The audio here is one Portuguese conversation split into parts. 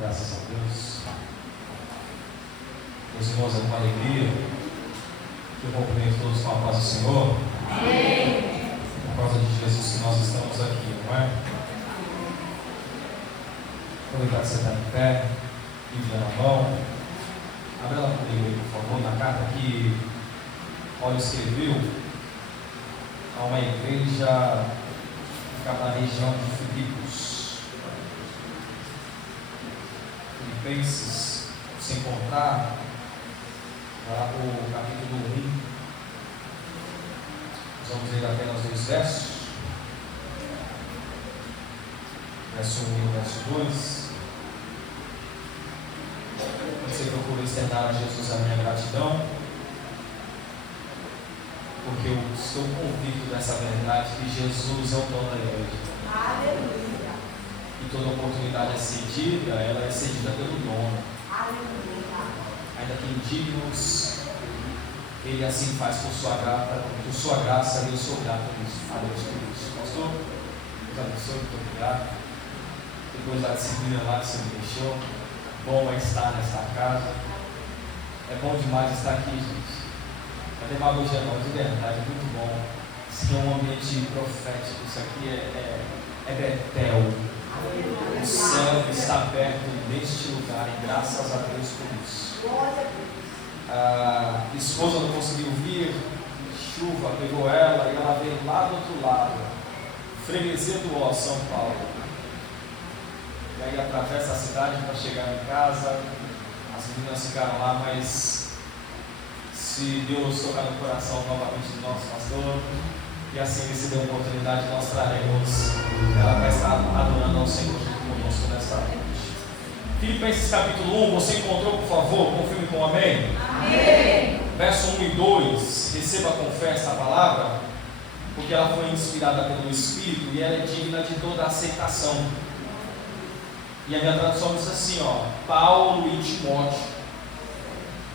Graças a Deus. Meus irmãos, é com alegria que eu cumprimento todos com a paz do Senhor. Amém. Por causa de Jesus que nós estamos aqui, não é? Aproveitar que você está em pé, Bíblia na mão. Abre ela comigo aí, por favor, na carta que Paulo escreveu a uma igreja que fica na região de Filipos. Filipenses, se encontrar lá o capítulo 1. Nós vamos ler apenas 2 versos. Verso 1 e verso 2. Você procura externar a Jesus a minha gratidão, porque eu estou convicto dessa verdade que Jesus é o dono da igreja. Aleluia. E toda oportunidade é cedida, ela é cedida pelo dono. Aleluia. Ainda que indignos, Ele assim faz por sua graça, e eu sou grato a Deus por isso. Pastor, Deus abençoe, muito obrigado. Depois da disciplina lá que você me deixou, bom é estar nesta casa. É bom demais estar aqui, gente. A demagogia não, de verdade, é muito bom. Isso é um ambiente profético, isso aqui é Betel. O céu está perto neste lugar e graças a Deus por isso. A esposa não conseguiu vir, chuva pegou ela e ela veio lá do outro lado, freguesia do Ó, São Paulo. E aí atravessa a cidade para chegar em casa. As meninas ficaram lá, mas se Deus tocar no coração novamente do nosso pastor, e assim ele se deu a oportunidade, nós traremos. Ela vai estar adorando ao Senhor junto conosco nesta noite. Filipenses capítulo 1, você encontrou, por favor? Confirme com amém. Amém. Verso 1 e 2, receba com fé esta palavra, porque ela foi inspirada pelo Espírito e ela é digna de toda aceitação. E a minha tradução diz assim, Paulo e Timóteo,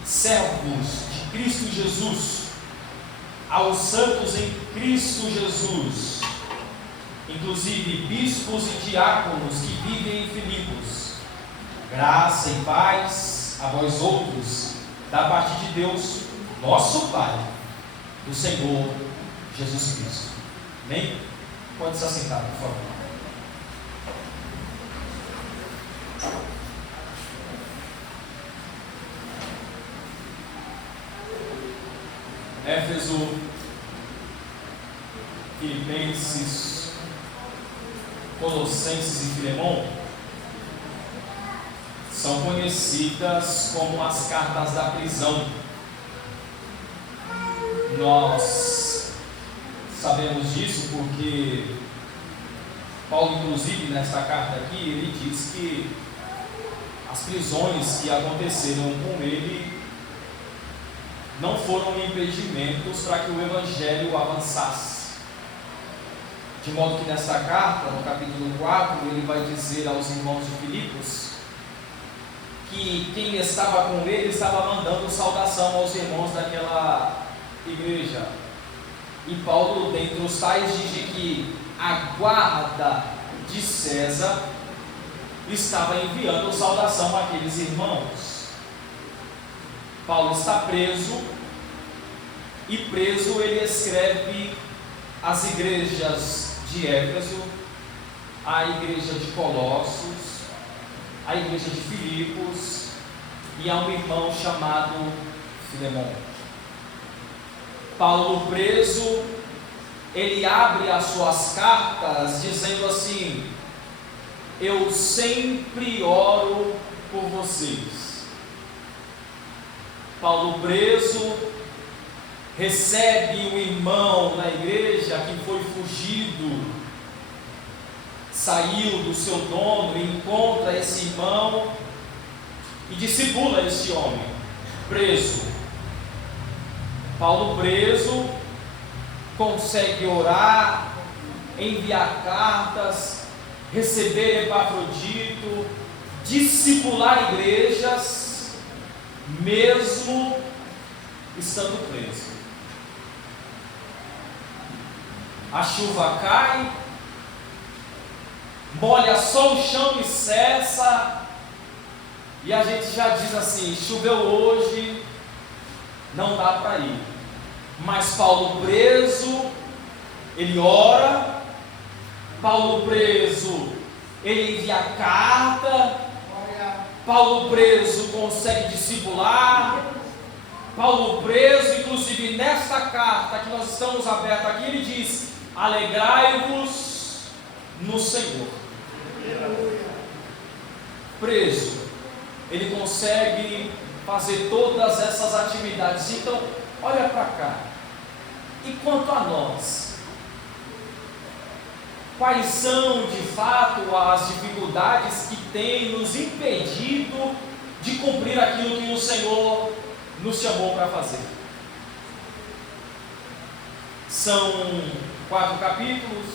servos de Cristo Jesus, aos santos em Cristo Jesus, inclusive bispos e diáconos que vivem em Filipos, graça e paz a vós outros, da parte de Deus, nosso Pai, do Senhor Jesus Cristo. Amém? Pode se assentar, por favor. Éfeso, Filipenses, Colossenses e Filemão são conhecidas como as cartas da prisão. Nós sabemos disso porque Paulo, inclusive, nesta carta aqui, ele diz que as prisões que aconteceram com ele não foram impedimentos para que o Evangelho avançasse. De modo que nesta carta, no capítulo 4, ele vai dizer aos irmãos de Filipos que quem estava com ele estava mandando saudação aos irmãos daquela igreja. E Paulo, dentre os tais, diz que a guarda de César estava enviando saudação àqueles irmãos. Paulo está preso, e preso ele escreve às igrejas de Éfeso, à igreja de Colossos, à igreja de Filipos e a um irmão chamado Filemão. Paulo preso, ele abre as suas cartas dizendo assim: eu sempre oro por vocês. Paulo preso, recebe um irmão na igreja que foi fugido, saiu do seu dono, encontra esse irmão e discipula este homem, preso. Paulo preso, consegue orar, enviar cartas, receber Epafrodito, discipular igrejas, mesmo estando preso. A chuva cai, molha só o chão e cessa, E a gente já diz assim: choveu hoje, não dá para ir. Mas Paulo preso, ele ora. Paulo preso, ele envia carta. Paulo preso consegue discipular. Paulo preso, inclusive nesta carta que nós estamos abertos aqui, ele diz: alegrai-vos no Senhor. Preso, ele consegue fazer todas essas atividades. Então, olha para cá. E quanto a nós? Quais são de fato as dificuldades que têm nos impedido de cumprir aquilo que o Senhor nos chamou para fazer? São 4 capítulos,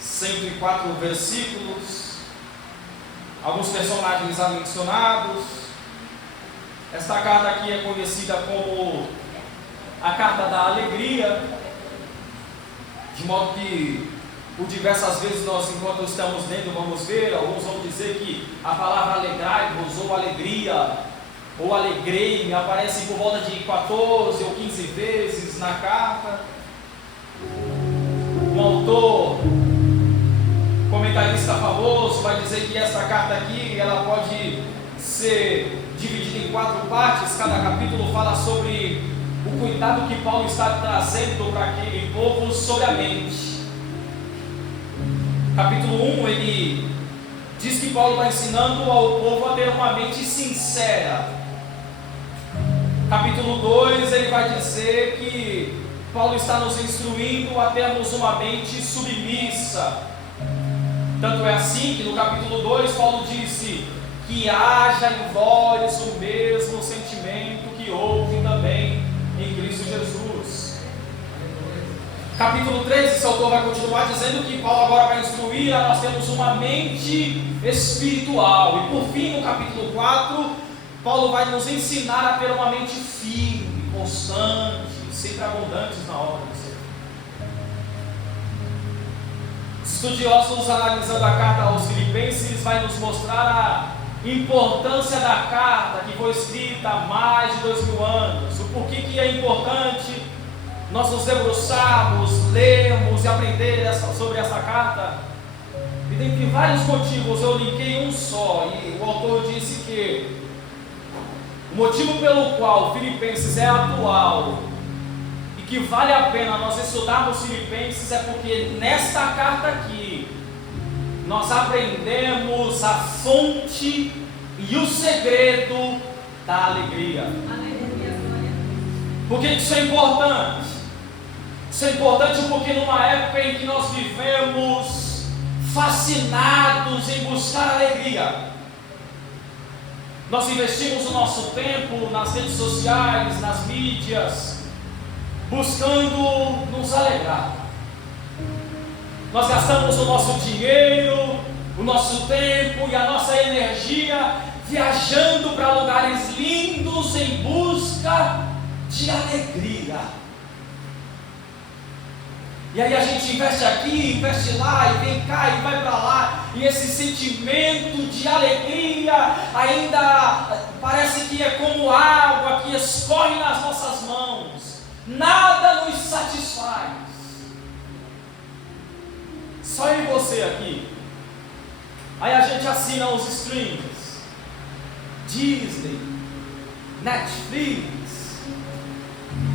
104 versículos, alguns personagens já mencionados. Esta carta aqui é conhecida como a carta da alegria, de modo que por diversas vezes nós, enquanto estamos lendo, vamos ver, alguns vão dizer que a palavra alegrai-vos ou alegria ou alegrei-me aparece por volta de 14 ou 15 vezes na carta. Um autor, comentarista famoso, vai dizer que essa carta aqui ela pode ser dividida em 4 partes. Cada capítulo fala sobre o cuidado que Paulo está trazendo para aquele povo sobre a mente. Capítulo 1, ele diz que Paulo está ensinando ao povo a ter uma mente sincera. Capítulo 2, ele vai dizer que Paulo está nos instruindo a termos uma mente submissa. Tanto é assim que no capítulo 2, Paulo disse que haja em vós o mesmo sentimento que houve também em Cristo Jesus. Capítulo 3, esse autor vai continuar dizendo que Paulo agora vai instruir a nós termos uma mente espiritual. E por fim, no capítulo 4, Paulo vai nos ensinar a ter uma mente firme, constante, sempre abundantes na obra do Senhor. Estudiosos analisando a carta aos Filipenses vai nos mostrar a importância da carta que foi escrita há mais de 2000 anos. O porquê que é importante nós nos debruçarmos, lermos e aprender sobre essa carta. E dentre vários motivos eu linkei um só, e o autor disse que o motivo pelo qual Filipenses é atual e que vale a pena nós estudarmos Filipenses é porque nesta carta aqui nós aprendemos a fonte e o segredo da alegria. Por que isso é importante? Isso é importante porque numa época em que nós vivemos fascinados em buscar alegria, nós investimos o nosso tempo nas redes sociais, nas mídias, buscando nos alegrar. Nós gastamos o nosso dinheiro, o nosso tempo e a nossa energia viajando para lugares lindos em busca de alegria. E aí a gente investe aqui, investe lá, e vem cá e vai para lá, e esse sentimento de alegria ainda parece que é como água que escorre nas nossas mãos. Nada nos satisfaz. Só eu e você aqui. Aí a gente assina os streams, Disney, Netflix,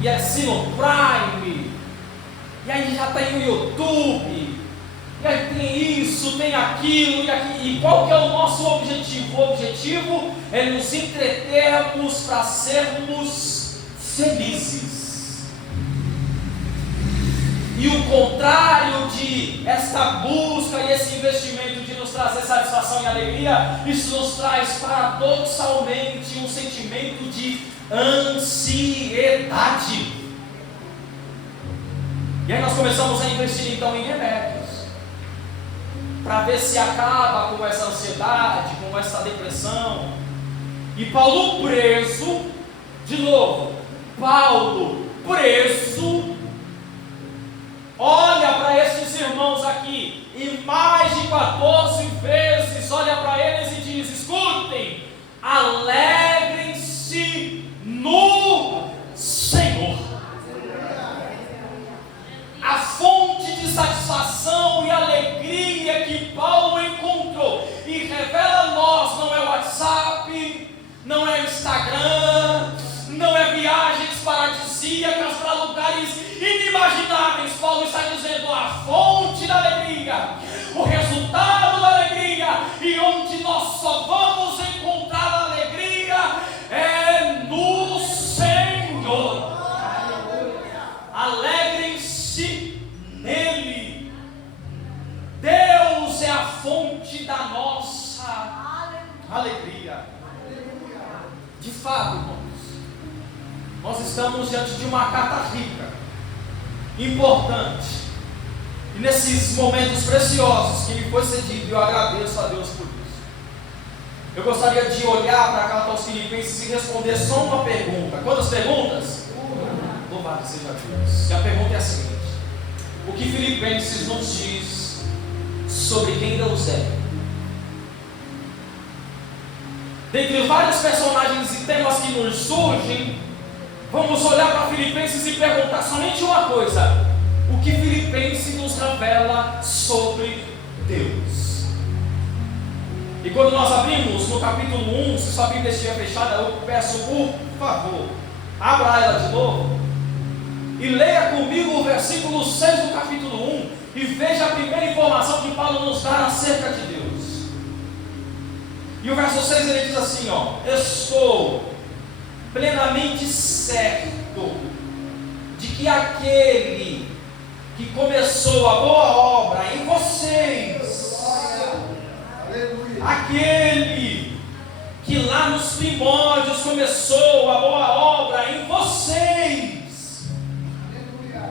e assina o Prime, e aí já tem o YouTube, e aí tem isso, tem aquilo, e qual que é o nosso objetivo? O objetivo é nos entretermos para sermos felizes. E o contrário de esta busca e esse investimento de nos trazer satisfação e alegria, isso nos traz paradoxalmente um sentimento de ansiedade. E aí nós começamos a investir então em remédios, para ver se acaba com essa ansiedade, com essa depressão. E Paulo preso, de novo, Paulo preso, olha para esses irmãos aqui, e mais de 14 vezes olha para eles e diz: escutem, fato, irmãos, nós estamos diante de uma carta rica, importante, e nesses momentos preciosos que me foi cedido, eu agradeço a Deus por isso. Eu gostaria de olhar para a carta aos Filipenses e responder só uma pergunta. Quantas perguntas? Louvado seja Deus. E a pergunta é a seguinte: o que Filipenses nos diz sobre quem Deus é? Dentre vários personagens e temas que nos surgem, vamos olhar para Filipenses e perguntar somente uma coisa: o que Filipenses nos revela sobre Deus? E quando nós abrimos no capítulo 1, se sua Bíblia estiver fechada, eu peço, por favor, abra ela de novo e leia comigo o versículo 6 do capítulo 1 e veja a primeira informação que Paulo nos dá acerca de Deus. E o verso 6 ele diz assim: estou plenamente certo de que aquele que começou a boa obra em vocês, aquele que lá nos primórdios começou a boa obra em vocês,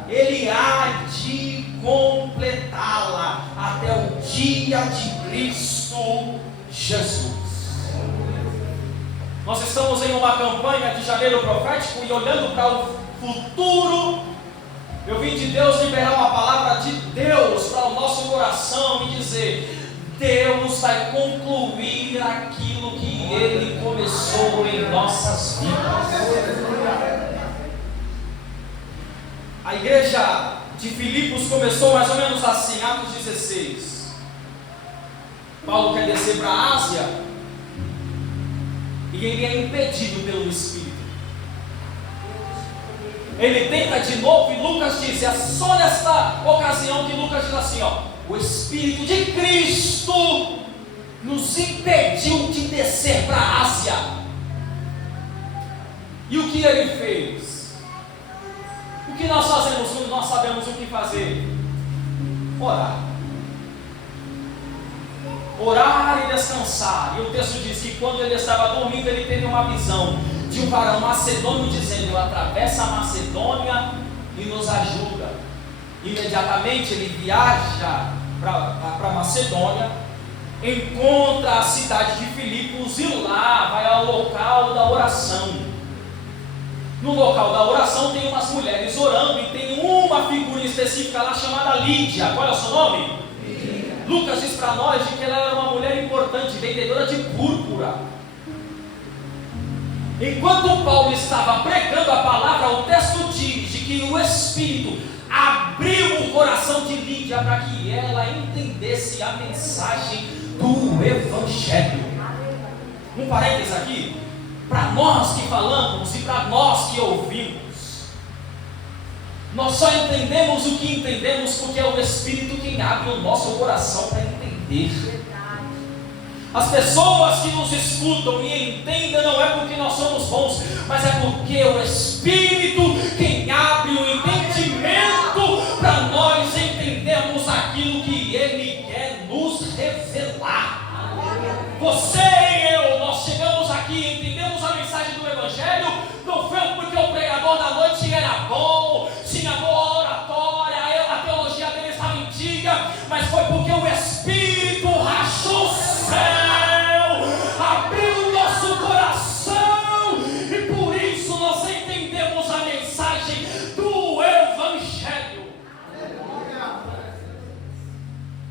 ele há de completá-la até o dia de Cristo Jesus. Nós estamos em uma campanha de janeiro profético e olhando para o futuro, eu vim de Deus liberar uma palavra de Deus para o nosso coração e dizer: Deus vai concluir aquilo que Ele começou em nossas vidas. A igreja de Filipos começou mais ou menos assim, Atos 16. Paulo quer descer para a Ásia e ele é impedido pelo Espírito. Ele tenta de novo e Lucas diz: é só nesta ocasião que Lucas diz assim: o Espírito de Cristo nos impediu de descer para a Ásia. E o que ele fez? O que nós fazemos quando nós sabemos o que fazer? Orar. Orar e descansar. E o texto diz que quando ele estava dormindo, ele teve uma visão de um varão macedônio dizendo: atravessa a Macedônia e nos ajuda. Imediatamente ele viaja para Macedônia, encontra a cidade de Filipos e lá vai ao local da oração. No local da oração tem umas mulheres orando e tem uma figura específica lá chamada Lídia. Qual é o seu nome? Lídia. Lucas diz para nós de que ela era uma mulher importante, vendedora de púrpura. Enquanto Paulo estava pregando a palavra, o texto diz de que o Espírito abriu o coração de Lídia para que ela entendesse a mensagem do Evangelho. Um parênteses aqui, para nós que falamos e para nós que ouvimos, nós só entendemos o que entendemos porque é o Espírito quem abre o nosso coração para entender. As pessoas que nos escutam e entendem não é porque nós somos bons, mas é porque o Espírito quem abre o entendimento para nós entendermos aquilo que Ele quer nos revelar. Você e eu, nós chegamos aqui e entendemos a mensagem do Evangelho, não foi porque o pregador da noite era bom, tinha boa oratória, a teologia dele estava antiga, mas foi porque o Espírito rachou o céu, abriu o nosso coração, e por isso nós entendemos a mensagem do Evangelho.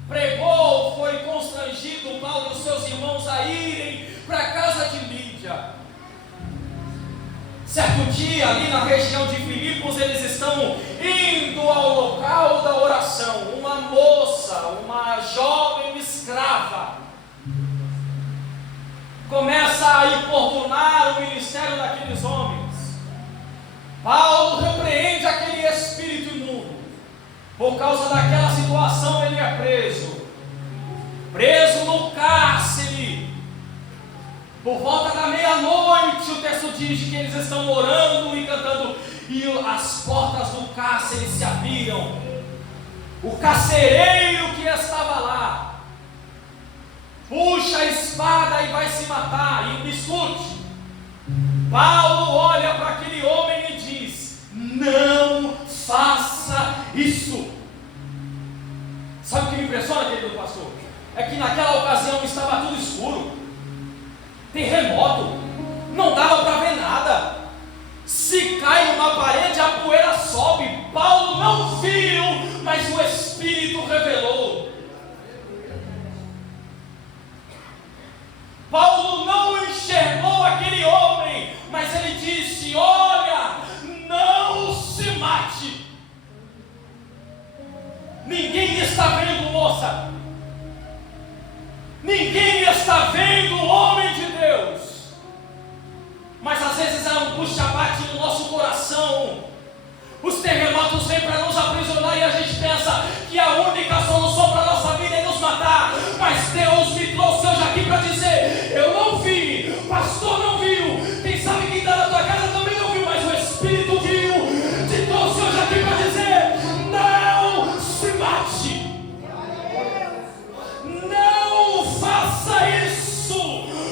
Pregou, foi constrangido Paulo e os seus irmãos a irem para a casa de Lídia. Certo dia, ali na região de Filipos, eles estão indo ao local da oração. Uma moça, uma jovem escrava, começa a importunar o ministério daqueles homens. Paulo repreende aquele espírito imundo. Por causa daquela situação, ele é preso no cárcere. Por volta da meia-noite, o texto diz que eles estão orando e cantando, e as portas do cárcere se abriram. O carcereiro que estava lá puxa a espada e vai se matar. E me escute, Paulo olha para aquele homem e diz: não faça isso. Sabe o que me impressiona, querido pastor? É que naquela ocasião estava tudo escuro, terremoto, não dava para ver nada. Se cai uma parede, a poeira sobe. Paulo não viu, mas o Espírito revelou. Paulo não enxergou aquele homem, mas ele disse: olha, não se mate. Ninguém está vendo, moça. Ninguém está vendo o homem de Deus. Mas às vezes a angústia bate no nosso coração. Os terremotos vêm para nos aprisionar e a gente pensa que a única solução para a nossa vida é nos matar. Mas Deus me trouxe hoje aqui para dizer: eu não vi, o pastor não viu, quem sabe quem está na tua casa também não viu, mas o Espírito viu. Te trouxe hoje aqui para dizer: não se mate. Não faça isso.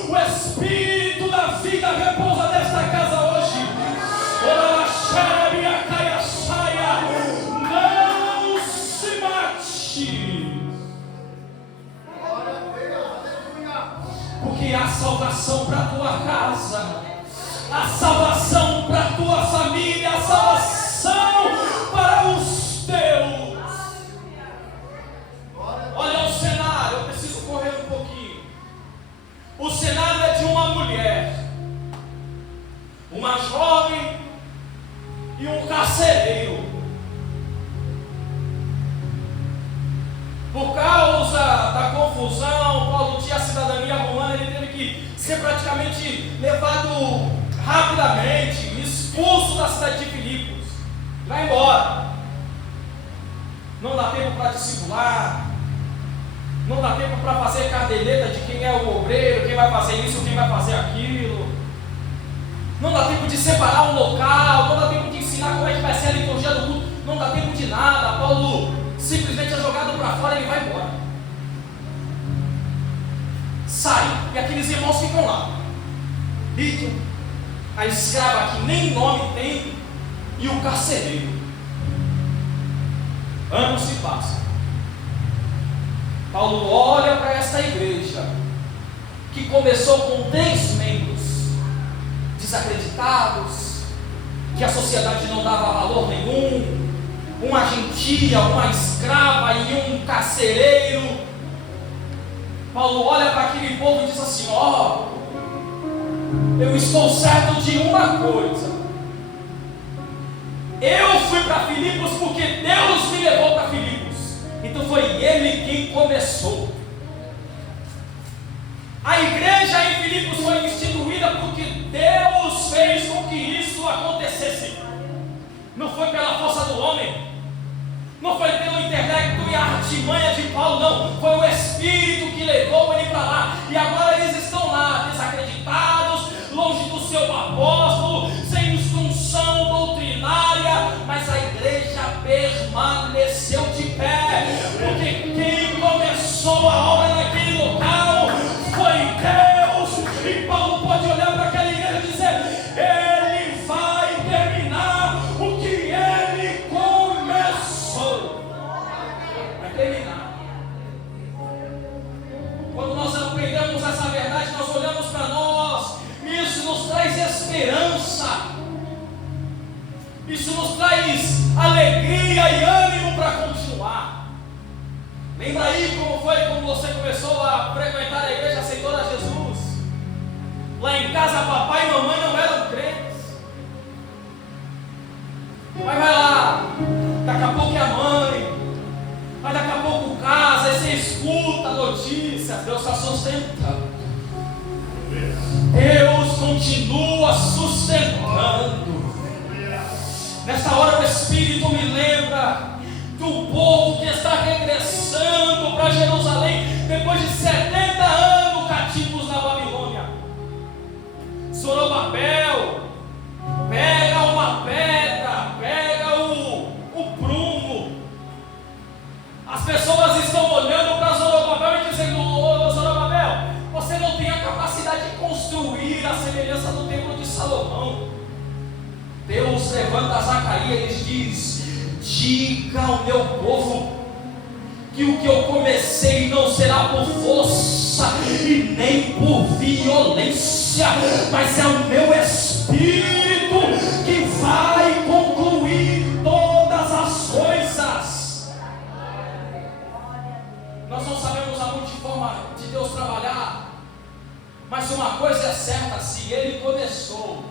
O Espírito da vida repousa nesta casa hoje. Não se mate. Porque há salvação para a tua casa, há salvação para a tua família, há salvação para os teus. Olha o cenário, eu preciso correr um pouquinho. O cenário é de uma mulher, uma jovem e um carcereiro. Por causa da confusão, Paulo tinha a cidadania romana, ele teve que ser praticamente levado rapidamente, expulso da cidade de Filipos. Vai embora. Não dá tempo para discipular, não dá tempo para fazer caderneta de quem é o obreiro, quem vai fazer isso, quem vai fazer aquilo. Não dá tempo de separar um local, não dá tempo de ensinar como é que vai ser a liturgia do culto, não dá tempo de nada. Paulo simplesmente é jogado para fora e ele vai embora. Sai, e aqueles irmãos ficam lá. Lídia, a escrava que nem nome tem, e o carcereiro. Anos se passam. Paulo olha para esta igreja, que começou com 3 membros desacreditados, que a sociedade não dava valor nenhum, uma gentia, uma escrava e um carcereiro. Paulo olha para aquele povo e diz assim: ó, eu estou certo de uma coisa, eu fui para Filipos porque Deus me levou para Filipos, então foi Ele quem começou. A igreja em Filipos foi instituída porque Deus fez com que isso acontecesse. Não foi pela força do homem, não foi pelo intelecto e a artimanha de Paulo, não. Foi o Espírito que levou ele para lá. E agora eles estão lá, desacreditados, longe do seu apóstolo, sem instrução doutrinária. Mas a igreja permaneceu de pé, porque quem começou a obra naquele local foi Deus. E Paulo pode olhar para aquela igreja e dizer: Ele vai terminar o que Ele começou. Vai terminar. Quando nós aprendemos essa verdade, nós olhamos para nós, e isso nos traz esperança, isso nos traz alegria e ânimo para continuar. Lembra aí como foi quando você começou a frequentar a igreja, aceitou a Jesus? Lá em casa papai e mamãe não eram crentes, mas vai lá, daqui a pouco é a mãe, mas daqui a pouco casa, aí você escuta notícias, Deus está sustentando, Deus continua sustentando. Nesta hora o Espírito me lembra do povo que está regressando para Jerusalém depois de 70 anos cativos na Babilônia. Zorobabel pega uma pedra, pega o prumo. As pessoas estão olhando para Zorobabel e dizendo: ô Zorobabel, você não tem a capacidade de construir a semelhança do templo de Salomão. Deus levanta Zacarias e diz: diga ao meu povo que o que eu comecei não será por força e nem por violência, mas é o meu Espírito que vai concluir todas as coisas. Nós não sabemos a multiforma de Deus trabalhar, mas uma coisa é certa: se Ele começou,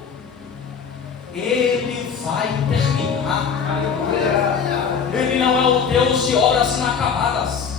Ele vai terminar. Ele não é um Deus de obras inacabadas.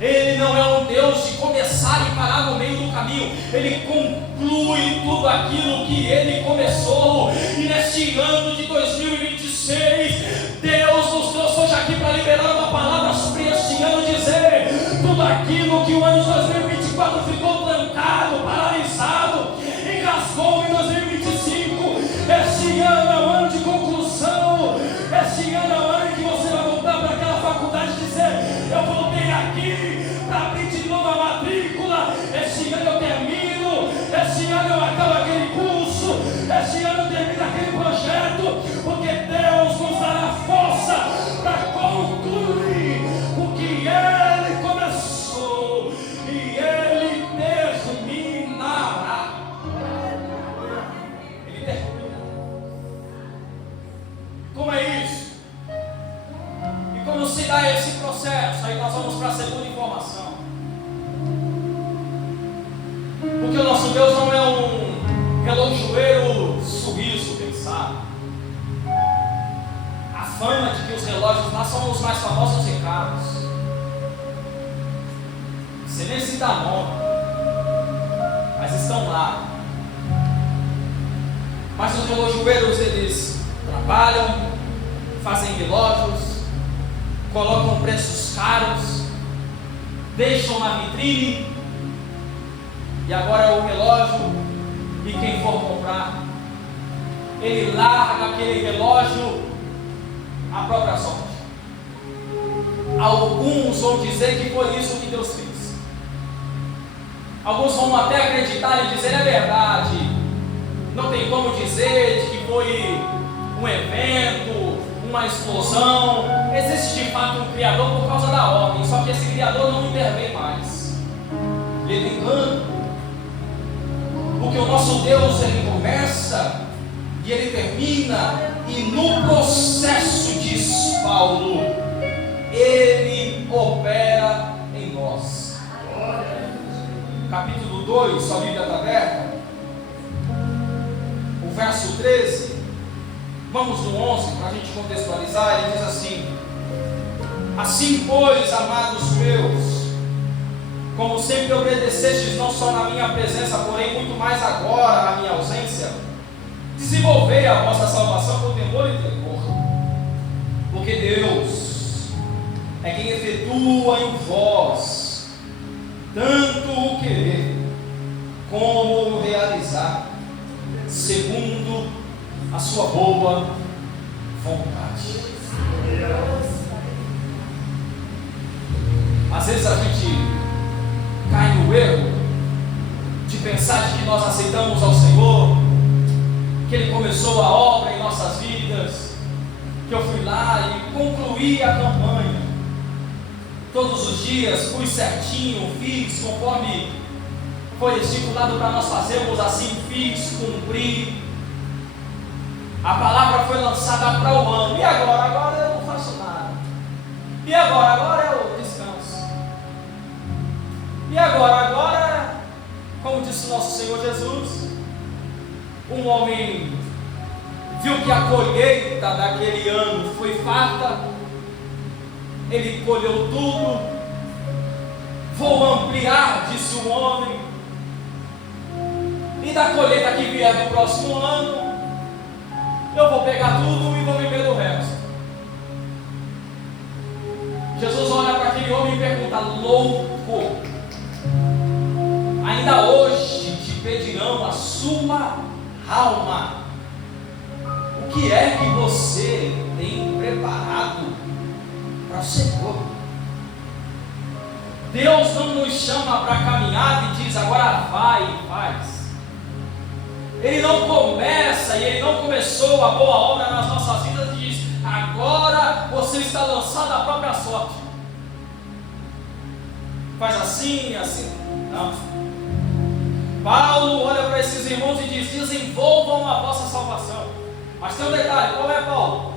Ele não é um Deus de começar e parar no meio do caminho. Ele conclui tudo aquilo que Ele começou. E neste ano de 2026, Deus nos trouxe hoje aqui para liberar uma palavra sobre este ano, dizer: tudo aquilo que o ano de 2024 ficou trancado, paralisado, engasgou em 2025, este ano é um ano de conclusão. Este ano é um ano em que você vai voltar para aquela faculdade e dizer: eu voltei aqui para abrir de novo a matrícula. Este ano eu termino, este ano eu acabo aquele curso, este ano eu termino aquele projeto, porque Deus nos dará força para concluir o que Ele começou e Ele terminará. Ele termina. Como é isso? E como se dá esse processo? Aí nós vamos para a segunda informação. Porque o nosso Deus não é um relojoeiro suíço, quem sabe. A fama de que os relógios lá são os mais famosos e caros. Você nem se dá nome, mas estão lá. Mas os relojoeiros, eles trabalham, fazem relógios, colocam preços caros, deixam na vitrine, e agora é o relógio, e quem for comprar, ele larga aquele relógio à própria sorte. Alguns vão dizer que foi isso que Deus fez. Alguns vão até acreditar e dizer: é verdade, não tem como dizer de que foi um evento, uma explosão. Existe de fato um Criador por causa da ordem, só que esse Criador não intervém mais. Ele engana. Porque o nosso Deus, Ele começa e Ele termina, e no processo, diz Paulo, Ele opera em nós. Capítulo 2, sua Bíblia está aberta, o verso 13, vamos no 11 para a gente contextualizar. Ele diz assim: assim pois, amados meus, como sempre obedecestes não só na minha presença, porém muito mais agora na minha ausência, desenvolvei a vossa salvação com temor e temor, porque Deus é quem efetua em vós tanto o querer como o realizar, segundo a sua boa vontade. Às vezes a gente cai no erro de pensar que nós aceitamos ao Senhor, que Ele começou a obra em nossas vidas, que eu fui lá e concluí a campanha. Todos os dias fui certinho, fiz conforme foi estipulado para nós fazermos, assim fiz, cumpri. A palavra foi lançada para o ano, e agora? Agora eu não faço nada. E agora? Agora eu descanso. E agora, como disse o nosso Senhor Jesus, um homem viu que a colheita daquele ano foi farta, ele colheu tudo. Vou ampliar, disse o homem, e da colheita que vier no próximo ano, eu vou pegar tudo e vou viver do resto. Jesus olha para aquele homem e pergunta: louco, ainda hoje te pedirão a sua alma. O que é que você tem preparado para o Senhor? Deus não nos chama para caminhar e diz: agora vai e faz. Ele não começa e Ele não começou a boa obra nas nossas vidas e diz: agora você está lançado à própria sorte. Faz assim e assim. Não. Paulo olha para esses irmãos e diz: desenvolvam a vossa salvação. Mas tem um detalhe: qual é, Paulo?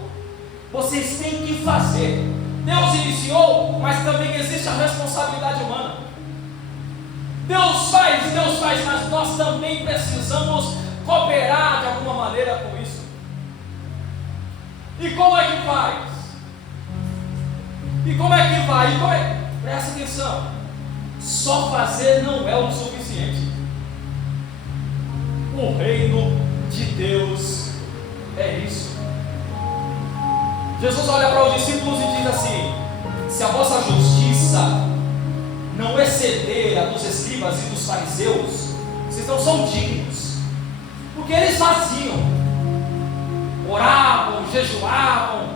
Vocês têm que fazer. Deus iniciou, mas também existe a responsabilidade humana. Deus faz, mas nós também precisamos cooperar de alguma maneira com isso. E como é que faz? E como é que vai? Presta atenção. Só fazer não é o suficiente. O reino de Deus é isso. Jesus olha para os discípulos e diz assim: se a vossa justiça não exceder a dos escribas e dos fariseus, vocês não são dignos. Porque eles faziam, oravam, jejuavam,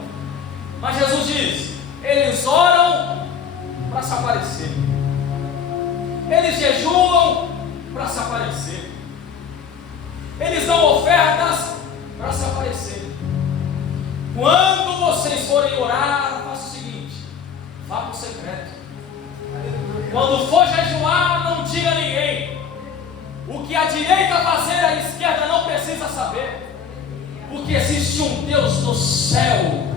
mas Jesus diz: eles oram para se aparecer, eles jejuam para se aparecer, eles dão ofertas para se aparecer. Quando vocês forem orar, faça o seguinte: vá para o secreto. Quando for jejuar, não diga a ninguém. O que a direita fazer, a esquerda não precisa saber. Porque existe um Deus no céu.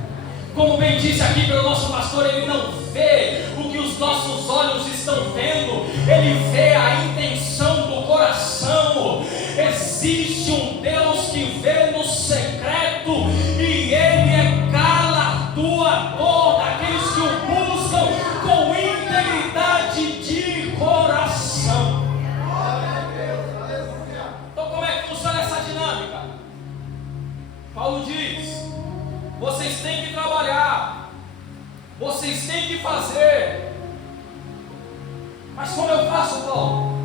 Como bem disse aqui pelo nosso pastor, Ele não vê o que os nossos olhos estão vendo, Ele vê a intenção do coração. Existe um Deus que vê no secreto, e Ele é galardoador daqueles que o buscam com integridade de coração. Então, como é que funciona essa dinâmica? Paulo diz: vocês têm que trabalhar, vocês têm que fazer. Mas como eu faço, Paulo?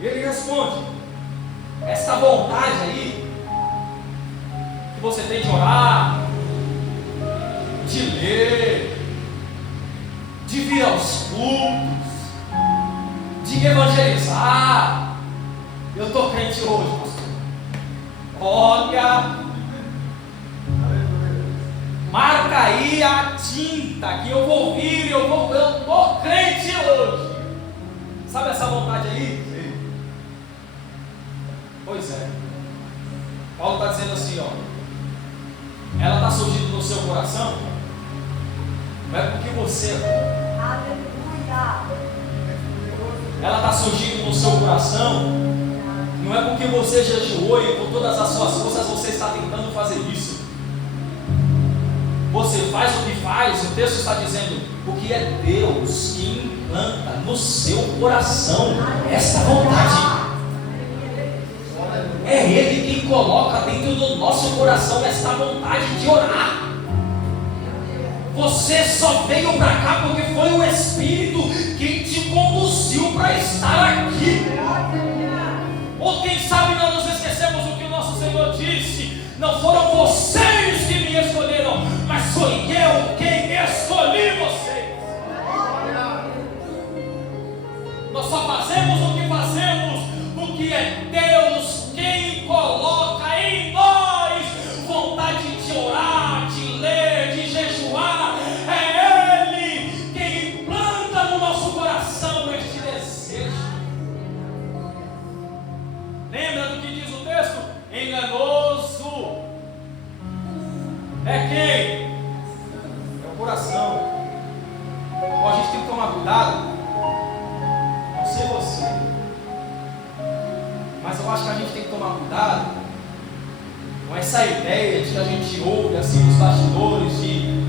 Ele responde: essa vontade aí que você tem de orar, de ler, de vir aos cultos, de evangelizar. Eu estou crente hoje, pastor. Olha, marca aí a tinta que eu vou vir, eu estou crente hoje. Sabe essa vontade aí? Sim. Pois é. Paulo está dizendo assim, ó. Ela está surgindo no seu coração. Não é porque você é bom. Aleluia. Ela está surgindo no seu coração. Não é porque você jejuou e com todas as suas forças você está tentando fazer isso. Você faz o que faz. O texto está dizendo: porque é Deus que implanta no seu coração esta vontade. É Ele quem coloca dentro do nosso coração esta vontade de orar. Você só veio para cá porque foi o Espírito quem te conduziu para estar aqui. Ou quem sabe nós nos esquecemos do que o nosso Senhor disse: não foram vocês que me escolheram, mas foi eu quem escolhi vocês. Nós só fazemos o que fazemos porque é Deus quem coloca em nós vontade de orar, de ler, de jejuar. É Ele quem implanta no nosso coração este desejo. Lembra do que diz o texto? Enganoso é quem? É o coração. Então a gente tem que tomar cuidado. Não sei você, mas eu acho que a gente tem que tomar cuidado com essa ideia de que a gente ouve assim nos bastidores de: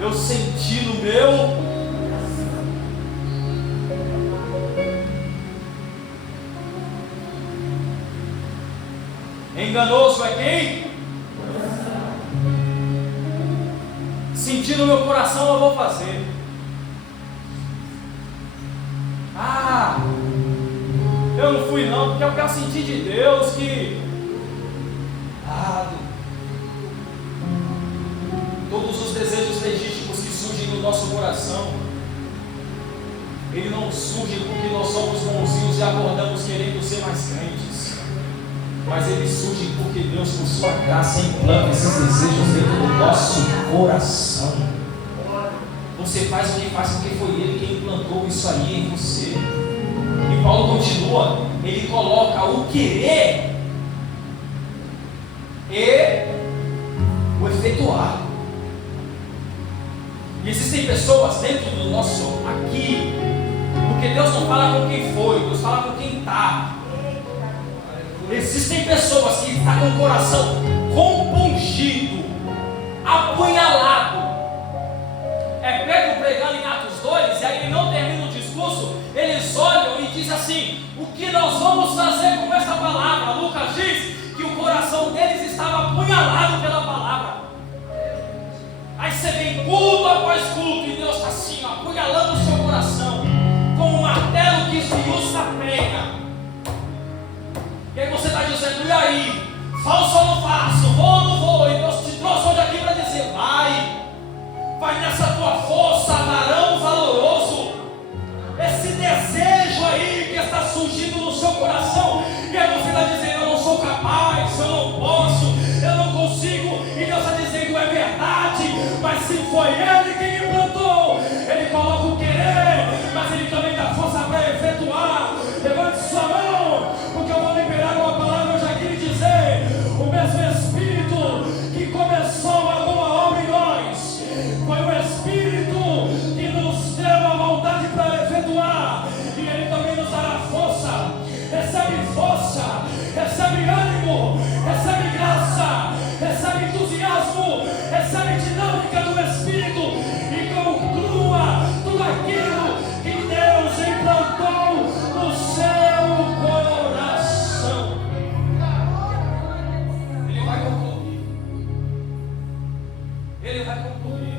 eu senti no meu. Enganoso é quem? Senti no meu coração, eu vou fazer. Eu não fui não, porque eu senti de Deus que todos os desejos legítimos que surgem no nosso coração, ele não surge porque nós somos bonzinhos e acordamos querendo ser mais crentes. mas eles surgem porque Deus, por sua graça, implanta esses desejos dentro do nosso coração. Você faz o que faz porque foi Ele quem implantou isso aí em você. E Paulo continua, ele coloca o querer e o efetuar. E existem pessoas dentro do nosso aqui, porque Deus não fala com quem foi, Deus fala com quem está. Existem pessoas que estão com o coração compungido, apunhalado. É Pedro pregando em Atos 2, e aí ele não termina o discurso, eles olham e dizem assim: o que nós vamos fazer com essa palavra? Lucas diz que o coração deles estava apunhalado pela palavra. Aí você vem culto após culto, e Deus está assim, apunhalando o seu coração, como um martelo que esmiuça a pena. E aí você está dizendo: e aí? Faço ou não faço? Vou ou não vou? E Deus te trouxe hoje aqui para dizer: vai nessa tua força, varão valoroso. Esse desejo aí que está surgindo no seu coração, e aí você está dizendo: eu não sou capaz, eu não posso, eu não consigo. E Deus está dizendo: é verdade, mas se foi Ele quem me plantou, Ele coloca o querer, mas Ele também dá força para efetuar. Levante sua mão, porque eu vou liberar uma palavra hoje aqui e dizer: o mesmo Espírito que começou a boa obra em nós, foi o Espírito que nos deu a vontade para efetuar, e Ele também nos dará força. Recebe força, recebe ânimo, recebe graça, recebe entusiasmo, recebe dinâmica do Espírito, e conclua tudo aquilo que Deus implantou no seu coração. Ele vai concluir. Ele vai concluir.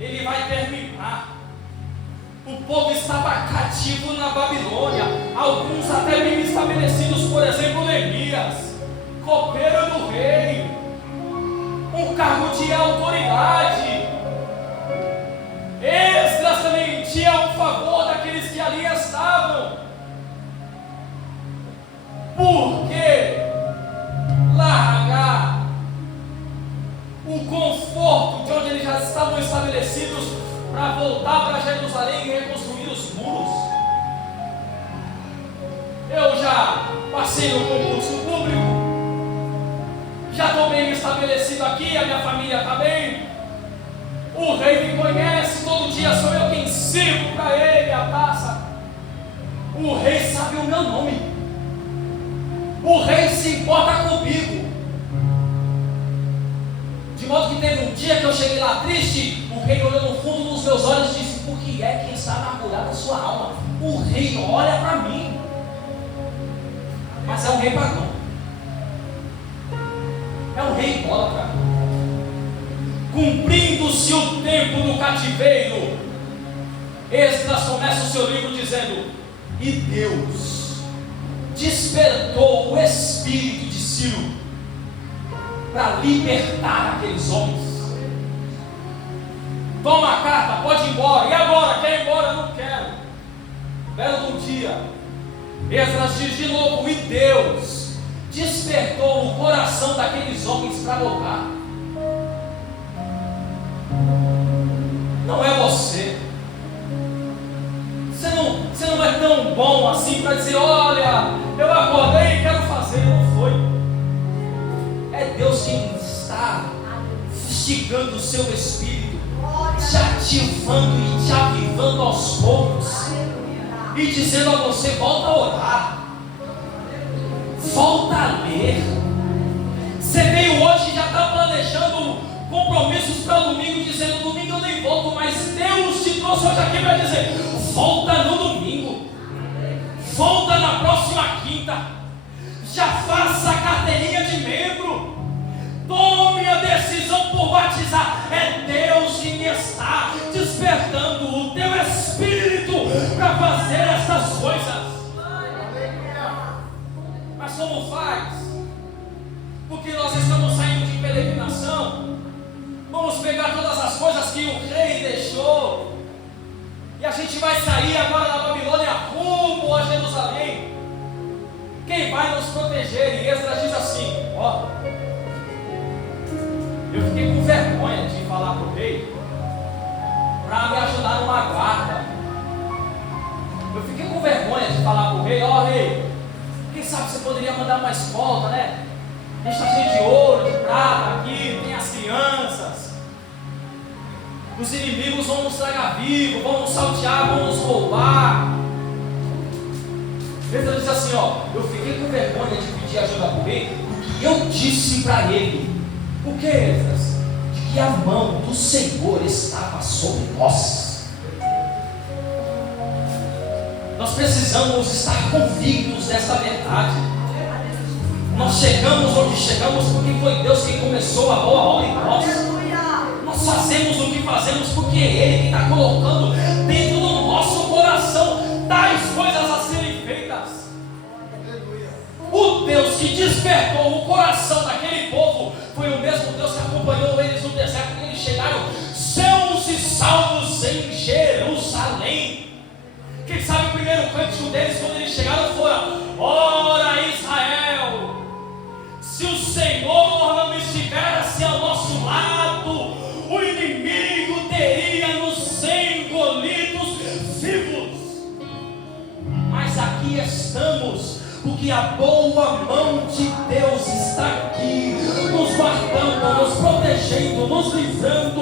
Ele vai terminar. O povo estava cativo na Babilônia, alguns até bem estabelecidos, por exemplo, Neemias, copeiro do rei, um cargo de autoridade. Esdras também tinha um favor daqueles que ali estavam. Por que largar o conforto de onde eles já estavam estabelecidos para voltar para Jerusalém e reconstruir os muros? Eu já passei no concurso público, já estou bem estabelecido aqui, a minha família está bem, o rei me conhece, todo dia sou eu quem sirvo para ele a taça. O rei sabe o meu nome, o rei se importa comigo. De modo que teve um dia que eu cheguei lá triste, o rei olhou no fundo dos meus olhos e disse: por que é que está amargurada a sua alma? O rei olha para mim. Mas é um rei pagão, é um rei idólatra. Cumprindo-se o tempo do cativeiro, Esdras começa o seu livro dizendo: e Deus despertou o espírito de Ciro para libertar aqueles homens. Toma a carta, pode ir embora. E agora? Quer ir embora? Eu não quero. Belo dia, Esdras diz de novo: e Deus despertou o coração daqueles homens para voltar. Não é você. Você não é tão bom assim para dizer: olha, eu acordei e quero fazer. Não foi. É Deus quem está instigando o seu espírito, te ativando e te avivando aos poucos, e dizendo a você: volta a orar, volta a ler. Você veio hoje e já está planejando compromissos para domingo, dizendo: domingo eu nem volto, mas Deus te trouxe hoje aqui para dizer: volta no domingo, volta na próxima quinta, já faça a carteirinha de membro, tome a decisão por batizar. É Deus que está despertando o teu espírito para fazer essas coisas. Mas como faz? Porque nós estamos saindo de peregrinação, vamos pegar todas as coisas que o rei deixou, e a gente vai sair agora da Babilônia rumo a Jerusalém. Quem vai nos proteger. E Esdras diz assim: ó, eu fiquei com vergonha de falar para o rei para me ajudar numa guarda. Eu fiquei com vergonha de falar para o rei: ó rei, quem sabe você poderia mandar uma escolta, né? A gente está cheio de ouro, de prata aqui, tem as crianças. Os inimigos vão nos tragar vivo, vão nos saltear, vão nos roubar. Pedro diz assim: ó, eu fiquei com vergonha de pedir ajuda para o rei, porque eu disse para ele: o que, Esdras? De que a mão do Senhor estava sobre nós. Nós precisamos estar convictos dessa verdade. Nós chegamos onde chegamos porque foi Deus quem começou a boa obra em nós. Nós fazemos o que fazemos porque é Ele que está colocando dentro do nosso coração tais coisas a serem feitas. O Deus que despertou o coração daquele povo foi o mesmo Deus que acompanhou eles no deserto, quando eles chegaram sãos e salvos em Jerusalém. Quem sabe o primeiro cântico deles quando eles chegaram foi: ora Israel, se o Senhor não estivesse ao nosso lado, o inimigo teria nos engolidos vivos. Mas aqui estamos, porque a boa mão de Deus está aqui, nos guardando, nos protegendo, nos livrando,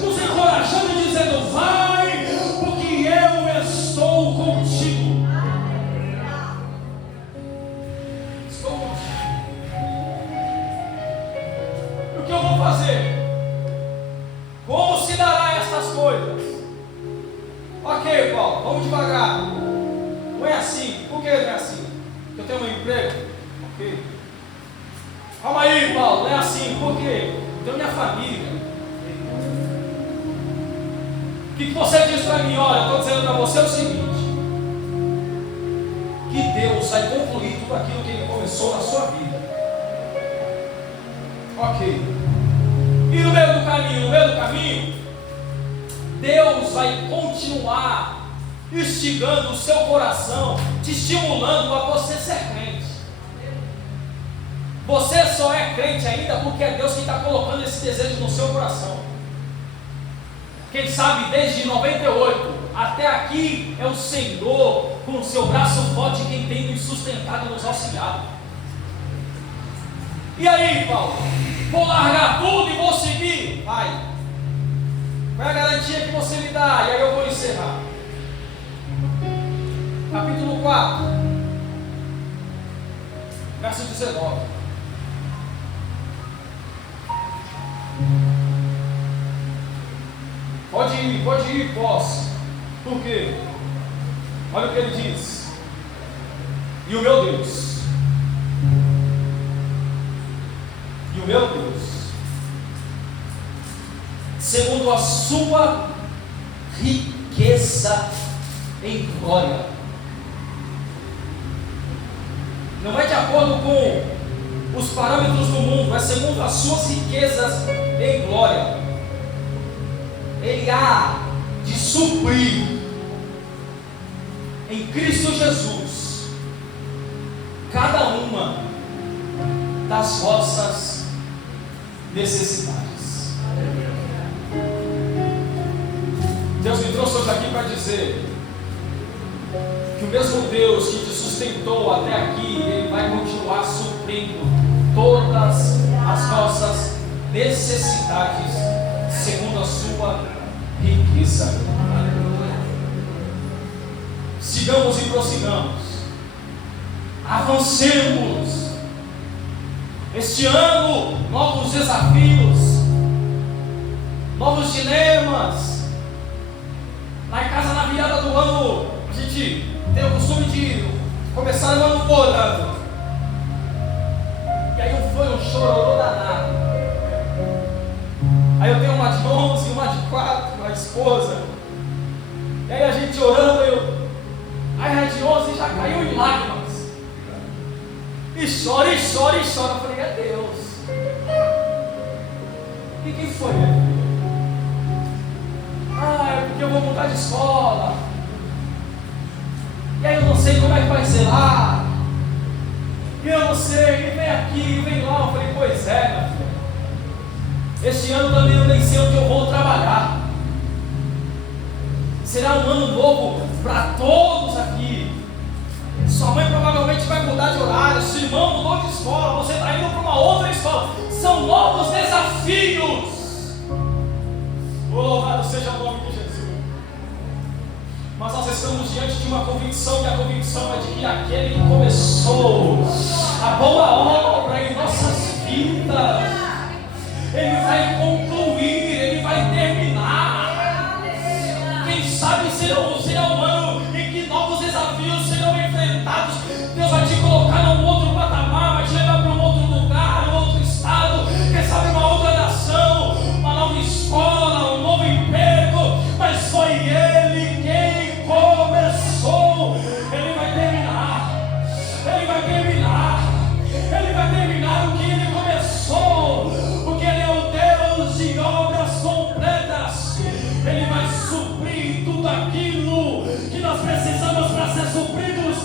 nos encorajando e dizendo: vai, porque eu estou contigo. Estou contigo. O que eu vou fazer? Como se dará estas coisas? Ok, Paulo, vamos devagar. Não é assim. Por que não é assim? Porque eu tenho um emprego? Ok. Calma aí, Paulo, não é assim. Por quê? Eu tenho minha família. O que você diz para mim? Olha, eu estou dizendo para você o seguinte: que Deus vai concluir tudo aquilo que Ele começou na sua vida. Ok. E no meio do caminho, Deus vai continuar instigando o seu coração, te estimulando a você ser crente. Você só é crente ainda porque é Deus que está colocando esse desejo no seu coração. Quem sabe desde 98 até aqui é o Senhor com o seu braço forte quem tem nos sustentado e nos auxiliado. E aí, Paulo? Vou largar tudo e vou seguir? Vai. Qual é a garantia que você me dá? E aí eu vou encerrar. Capítulo 4, verso 19. Pode ir, posso. Por quê? Olha o que ele diz: e o meu Deus, segundo a sua riqueza em glória. Não é de acordo com os parâmetros do mundo, é segundo as suas riquezas em glória. Ele há de suprir em Cristo Jesus cada uma das vossas necessidades. Deus me trouxe hoje aqui para dizer que o mesmo Deus que te sustentou até aqui, Ele vai continuar suprindo todas as nossas necessidades segundo a sua riqueza. Sigamos e prossigamos, avancemos. Este ano, novos desafios, novos dilemas. Lá em casa, na virada do ano, a gente tem o costume de começar o ano orando. E aí foi um chororô danado. Aí eu tenho uma de 11, uma de 4, a esposa. E aí a gente orando, aí a de 11 já caiu em lágrimas. E chora, e chora, e chora. Eu falei: é Deus. E quem foi, minha filha? É porque eu vou mudar de escola. E aí eu não sei como é que vai ser lá. E eu não sei, e vem aqui, e vem lá. Eu falei, pois é, meu filho. Este ano também eu nem sei onde eu vou trabalhar. Será um ano novo para todos aqui. Sua mãe provavelmente vai mudar de horário, seu irmão mudou de escola, você está indo para uma outra escola. São novos desafios. Oh, louvado seja o nome de Jesus. Mas nós estamos diante de uma convicção, e a convicção é de que aquele que começou a boa obra em nossas vidas, Ele vai concluir, Ele vai terminar. Quem sabe será um ano em que novos desafios serão enfrentados. Deus vai te colocar num outro patamar, vai te levar para um outro lugar, um outro estado, quem sabe uma outra nação, uma nova escola, um novo emprego. Mas foi Ele quem começou. Ele vai terminar. Ele vai terminar. Ele vai terminar o que Ele começou. Porque Ele é o Deus de obras completas. Ele vai suprir tudo aquilo que nós precisamos para ser supridos.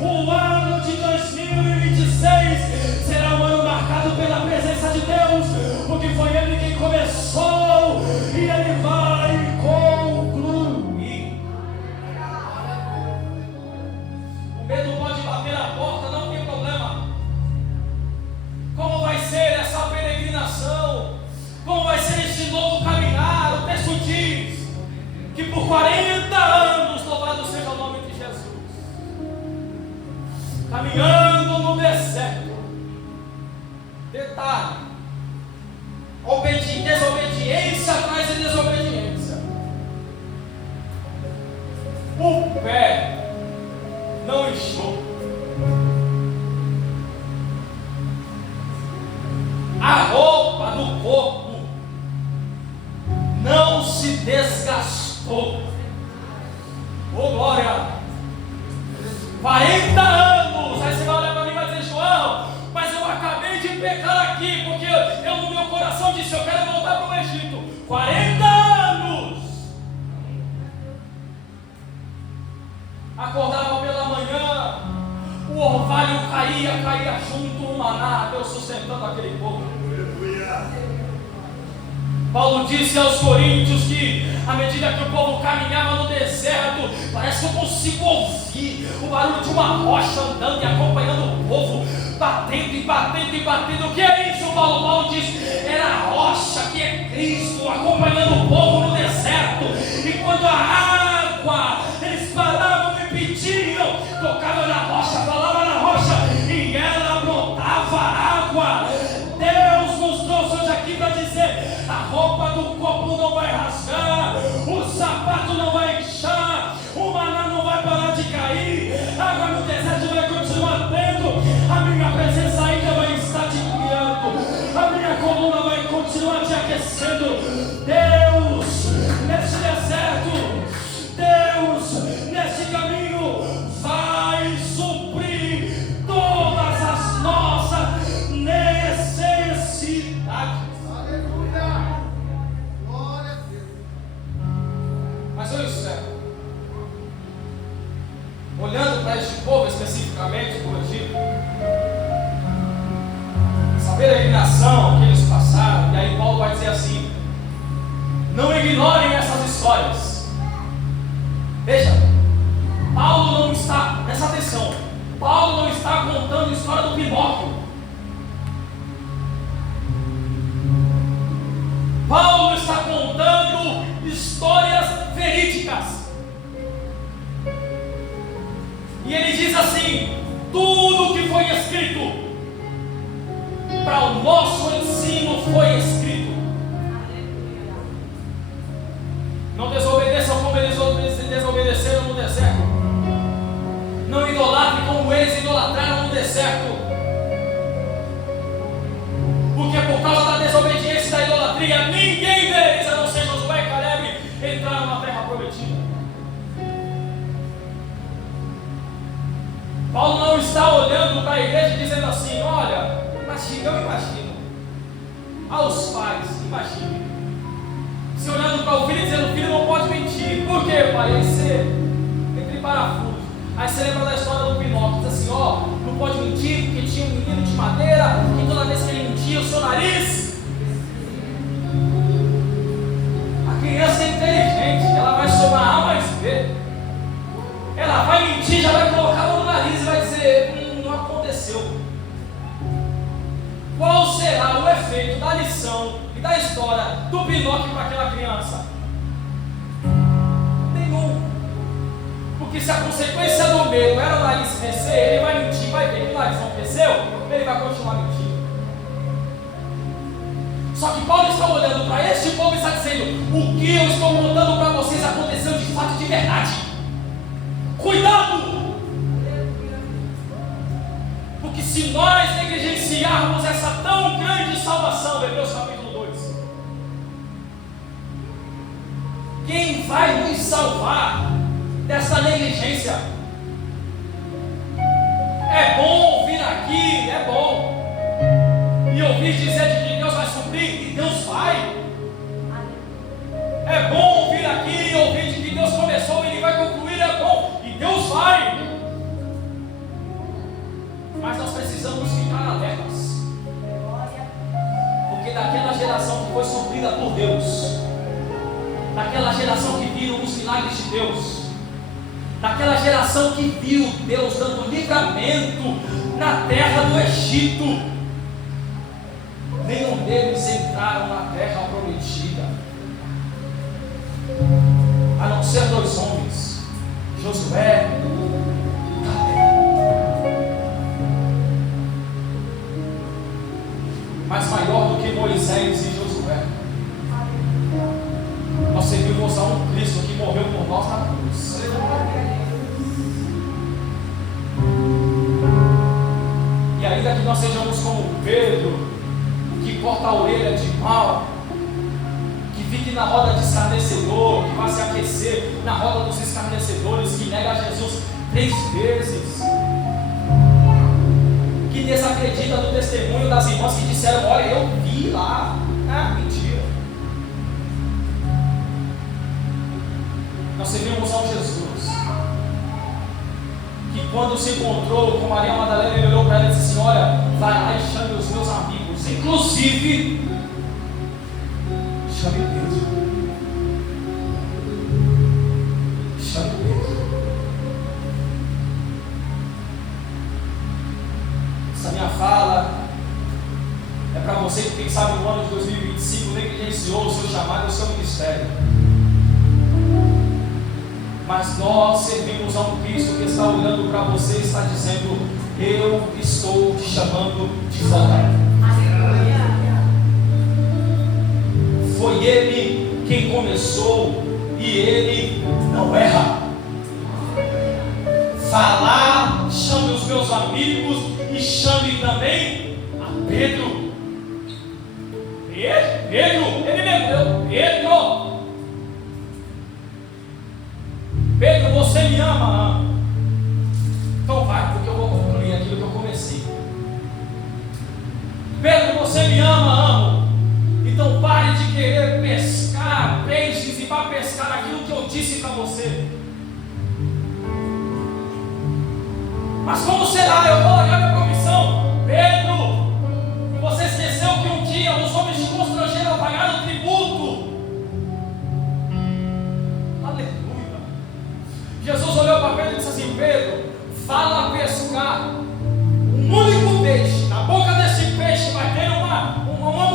O ano de 2026 será um ano marcado pela presença de Deus, porque foi Ele quem começou e Ele vai concluir. O medo pode bater na porta, não tem problema. Como vai ser essa peregrinação? Como vai ser este novo caminhar? O texto diz que por 40 anos, louvado seja o nome de Jesus, caminhando no deserto. Detalhe: desobediência atrás de desobediência. O pé não inchou, a roupa do corpo não se desgastou. Oh glória! 40 anos, aí você vai olhar para mim e vai dizer, João, mas eu acabei de pecar aqui, porque eu no meu coração disse, eu quero voltar para o Egito. 40 anos! Acordava pela manhã, o orvalho caía junto, o maná, Deus sustentando aquele povo. Paulo disse aos coríntios que, à medida que o povo caminhava no deserto, parece que eu consigo ouvir o barulho de uma rocha andando e acompanhando o povo, batendo e batendo e batendo. O que é isso, Paulo? Paulo diz, era a rocha que é Cristo, acompanhando o povo no deserto. E quando a água, eles paravam e pediam, tocavam na rocha, falavam na rocha, e ela brotava água. Deus nos trouxe hoje aqui para dizer, a roupa do corpo não vai rasgar, o sapato não vai inchar, o maná não vai parar de cair, a água no deserto vai continuar tendo, a minha presença ainda vai estar te guiando, a minha coluna vai continuar te aquecendo. Deus, nesse deserto, Deus, nesse caminho, vai suprir todas as nossas necessidades. Mas eu espero, olhando para este povo especificamente do Egito, essa peregrinação que eles passaram, e aí Paulo vai dizer assim, não ignorem essas histórias. Veja, Paulo não está, presta atenção, Paulo não está contando a história do Pinóquio. Paulo está contando histórias verídicas. E ele diz assim, tudo que foi escrito para o nosso ensino foi escrito. Não desobedeçam como eles desobedeceram no deserto. Não idolatrem como eles idolatraram no deserto. Porque por causa da desobediência e da idolatria, ninguém deles, a não ser Josué e Caleb, entraram na terra prometida. Paulo não está olhando para a igreja dizendo assim, olha, eu imagino, aos pais, imagine, se olhando para o filho e dizendo, o filho não pode mentir. Por quê, pai? Ele entre parafusos. Aí você lembra da história do Pinóquio, diz assim, ó, não pode mentir. mentir, porque tinha um menino de madeira, que toda vez que ele mentia, o seu nariz. A criança é inteligente, ela vai somar A mais B. Ela vai mentir, já vai colocar a mão no nariz e vai dizer: não aconteceu. Qual será o efeito da lição e da história do Pinóquio para aquela criança? Nenhum. Porque se a consequência do medo era o nariz crescer, ele vai mentir, vai ver que o nariz não cresceu, ele vai continuar mentindo. Só que Paulo está olhando para este povo e está dizendo: o que eu estou contando para vocês aconteceu de fato, de verdade. Cuidado! Porque se nós negligenciarmos essa tão grande salvação, Hebreus capítulo 2, quem vai nos salvar dessa negligência? É bom ouvir aqui, é bom, e ouvir dizer de que Deus vai suprir, e Deus vai. É bom ouvir aqui e ouvir de que Deus começou e Ele vai concluir, é bom, e Deus vai. Mas nós precisamos ficar alertas, porque daquela geração que foi suprida por Deus, daquela geração que viu os milagres de Deus, daquela geração que viu Deus dando livramento na terra do Egito, nenhum deles entraram na terra prometida, a não ser 2 homens, Josué e Caleb. Mas maior do que Moisés e Josué, nós servimos a um Cristo que morreu por nós na cruz. E ainda que nós sejamos como Pedro, que corta a orelha de mal, que fique na roda de escarnecedor, que vai se aquecer na roda dos escarnecedores, que nega Jesus 3 vezes, que desacredita do testemunho das irmãs que disseram: olha, eu vi lá. Ah, mentira. Nós servimos a um Jesus que, quando se encontrou com Maria Madalena, ele olhou para ela e disse assim: olha, vai lá e chame os meus amigos, inclusive chame Pedro. Chame Pedro. Essa minha fala é para você que, quem sabe, no ano de 2025 negligenciou o seu chamado e o seu ministério. Mas nós servimos a um Cristo que está olhando para você e está dizendo: eu estou te chamando de volta. Foi Ele quem começou e Ele não erra. Vá lá, chame os meus amigos e chame também a Pedro. Pedro, ele me deu. Pedro, você me ama? Então vai, porque eu vou concluir aquilo que eu comecei. Pedro, você me ama? Amo. Então pare de querer pescar peixes e vá pescar aquilo que eu disse para você. Mas como será? Eu vou largar minha profissão. Pedro, você esqueceu que um dia os homens te constrangeram a pagar o tributo. Aleluia. Jesus olhou para Pedro e disse assim: Pedro, vá lá pescar um único peixe. Na boca desse peixe vai ter uma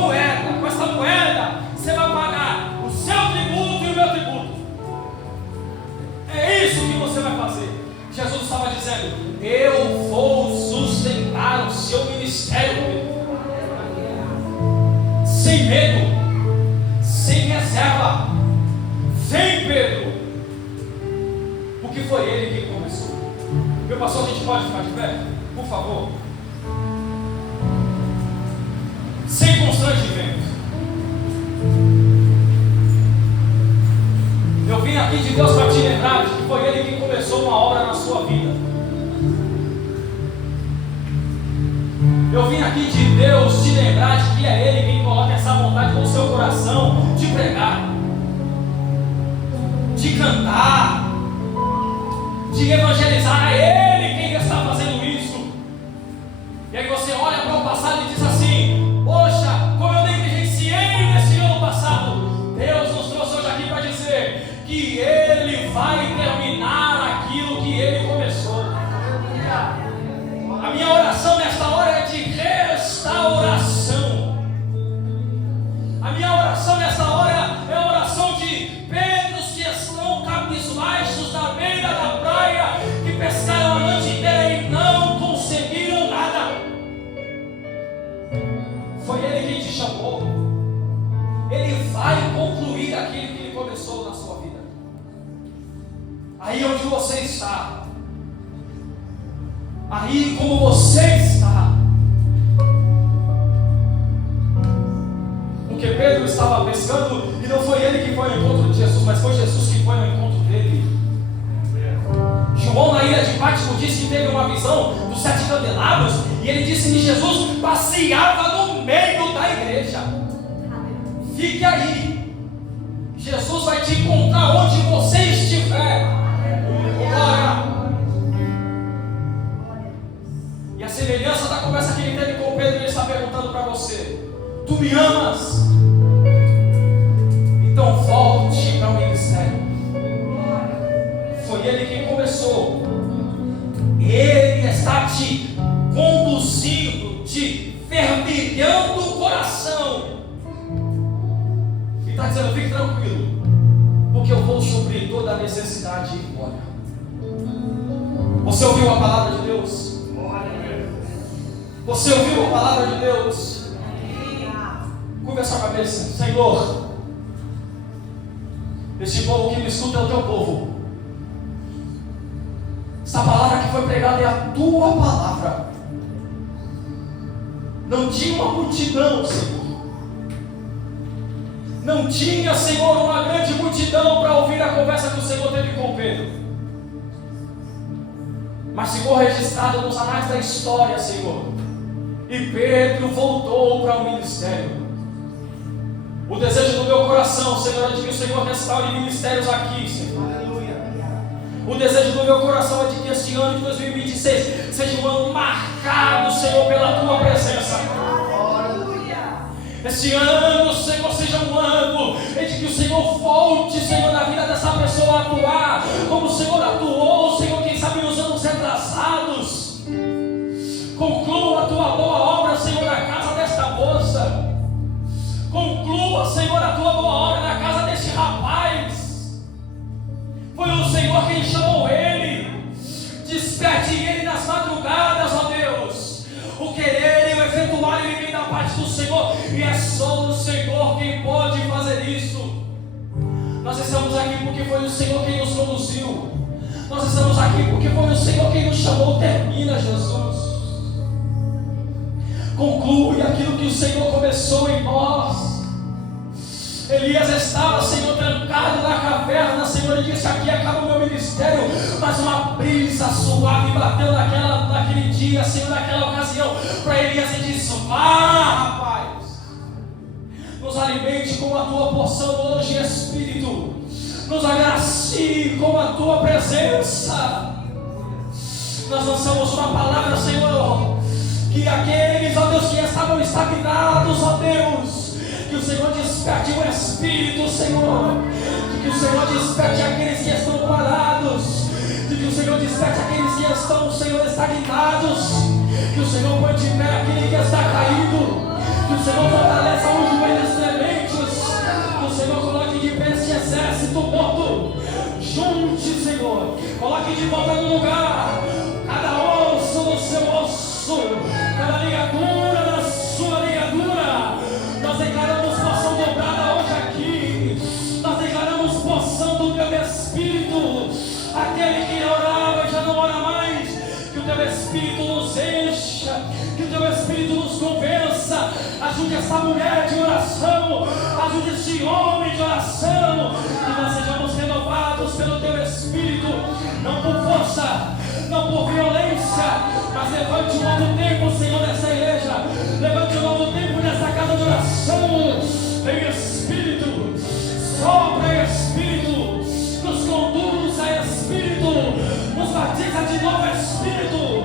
moeda. Com essa moeda você vai pagar o seu tributo e o meu tributo. É isso que você vai fazer. Jesus estava dizendo: eu vou sustentar o seu ministério, Pedro. Sem medo, sem reserva. Vem, Pedro. Porque foi ele quem começou. Meu pastor, a gente pode ficar de pé? Por favor. Sem constrangimento. Eu vim aqui de Deus para te lembrar de que foi Ele quem começou uma obra na sua vida. Eu vim aqui de Deus te lembrar de que é Ele quem coloca essa vontade no seu coração de pregar, de cantar, de evangelizar. É Ele quem está fazendo isso. aí onde você está, aí como você está. Porque Pedro estava pescando e não foi ele que foi ao encontro de Jesus, mas foi Jesus que foi ao encontro dele. João, na ilha de Pátimo, disse que teve uma visão dos 7 candelabros e ele disse que Jesus passeava no meio da igreja. Fique aí, Jesus vai te encontrar onde você estiver. Glória. E a semelhança da conversa que ele teve com Pedro, ele está perguntando para você: tu me amas? Então volte para o ministério. Foi ele quem começou. Ele está te conduzindo, te fervilhando o coração. E está dizendo: fique tranquilo, porque eu vou suprir toda a necessidade e glória. Você ouviu a palavra de Deus? Você ouviu a palavra de Deus? Curva a sua cabeça. Senhor, este povo que me escuta é o teu povo. Essa palavra que foi pregada é a tua palavra. Não tinha uma multidão, Senhor. Não tinha, Senhor, uma grande multidão para ouvir a conversa que o Senhor teve com Pedro. Mas ficou registrado nos anais da história, Senhor. E Pedro voltou para o ministério. O desejo do meu coração, Senhor, é de que o Senhor restaure ministérios aqui, Senhor. O desejo do meu coração é de que este ano de 2026 seja um ano marcado, Senhor, pela tua presença. Este ano, Senhor, seja um ano em que o Senhor volte, Senhor, na vida dessa pessoa a atuar como o Senhor atuou, Senhor, quem sabe nos anos retrasados. Conclua a tua boa obra, Senhor, na casa desta moça. Conclua, Senhor, a tua boa obra na casa deste rapaz. Foi o Senhor quem chamou ele. Desperte ele nas madrugadas, ó Deus. O querer e o efetuar ele vem da parte do Senhor, e é só o Senhor quem pode fazer isso. Nós estamos aqui porque foi o Senhor quem nos conduziu. Nós estamos aqui porque foi o Senhor quem nos chamou. Termina, Jesus. Conclui aquilo que o Senhor começou em nós. Elias estava, Senhor, trancado na caverna, Senhor, e disse: aqui acaba o meu ministério. Mas uma brisa suave bateu naquele dia, Senhor, naquela ocasião, para Elias, e disse: vá, rapaz, nos alimente com a tua porção hoje, Espírito, nos agracie com a tua presença. Nós lançamos uma palavra, Senhor, que aqueles, ó Deus, que estavam estagnados, ó Deus, que o Senhor desperte o Espírito, Senhor. Que o Senhor desperte aqueles que estão parados. Que o Senhor desperte aqueles que estão, Senhor, estagnados. Que o Senhor põe de pé aquele que está caído. Que o Senhor fortaleça os joelhos trementes. Que o Senhor coloque de pé este exército morto. Junte, Senhor. Coloque de volta no lugar cada osso no seu osso, cada ligadura na sua ligadura. Nós declaramos porção dobrada hoje aqui. Nós declaramos porção do teu Espírito. Aquele que orava e já não ora mais. Que o teu Espírito nos encha. Que o teu Espírito nos convença. Ajude essa mulher de oração. Ajude esse homem de oração. Que nós sejamos renovados pelo teu Espírito. Não por força, não por violência, mas levante um novo tempo, Senhor, nessa igreja. Levante um novo tempo nessa casa de oração. Vem Espírito, sopra Espírito, nos conduza Espírito, nos batiza de novo Espírito.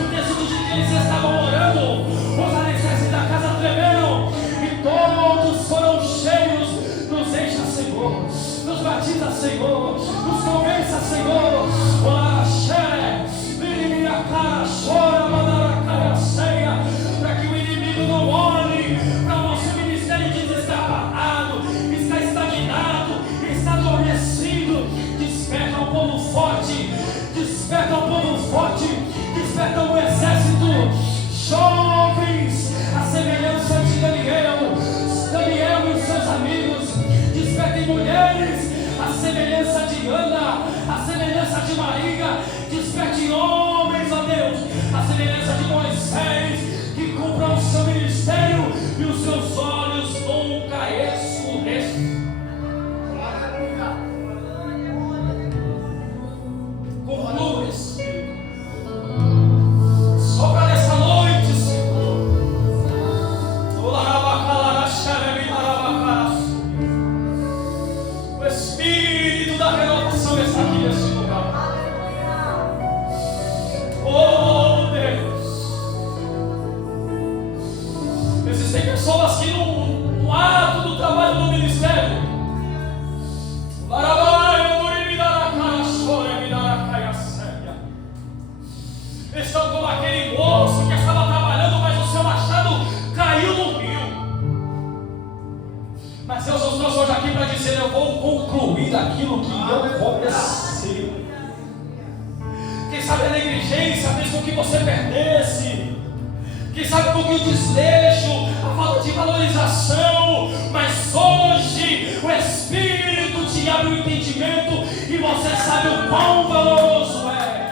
O texto diz que eles estavam orando, os alicerces da casa tremeram e todos foram cheios. Nos encha, Senhor, nos batiza, Senhor, nos convença, Senhor. Ora, xé, minha cara, chora, mandara, Eles estão como aquele moço que estava trabalhando, mas o seu machado caiu no rio. Mas Deus nos trouxe hoje aqui para dizer: eu vou concluir aquilo que eu comecei. Quem sabe a negligência fez com que você perdesse. Quem sabe com que o desleixo, a falta de valorização. Mas hoje o Espírito te abre o entendimento e você sabe o quão valoroso é.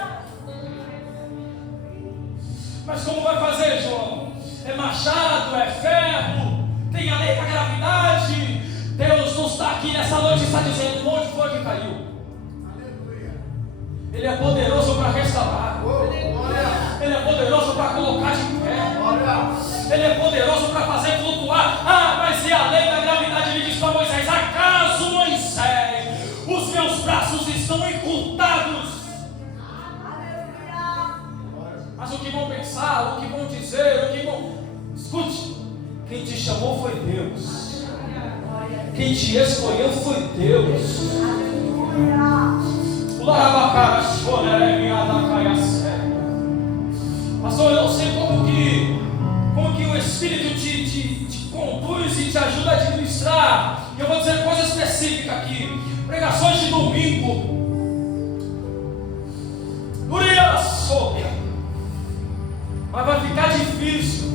Mas como vai fazer, João? É machado, é ferro, tem a lei da gravidade. Deus nos está aqui nessa noite e está dizendo: onde foi que caiu? Ele é poderoso para restaurar. Ele é poderoso para colocar de pé. Ele é poderoso para fazer flutuar. Ah, mas e a lei da gravidade? Ele diz para Moisés: acaso, Moisés, os meus braços estão encurtados? Mas o que vão pensar, o que vão dizer, o que vão... Escute, quem te chamou foi Deus. Quem te escolheu foi Deus. Pastor, eu não sei como que o Espírito te conduz e te ajuda a administrar. E eu vou dizer coisa específica aqui. Pregações de domingo. Mas vai ficar difícil.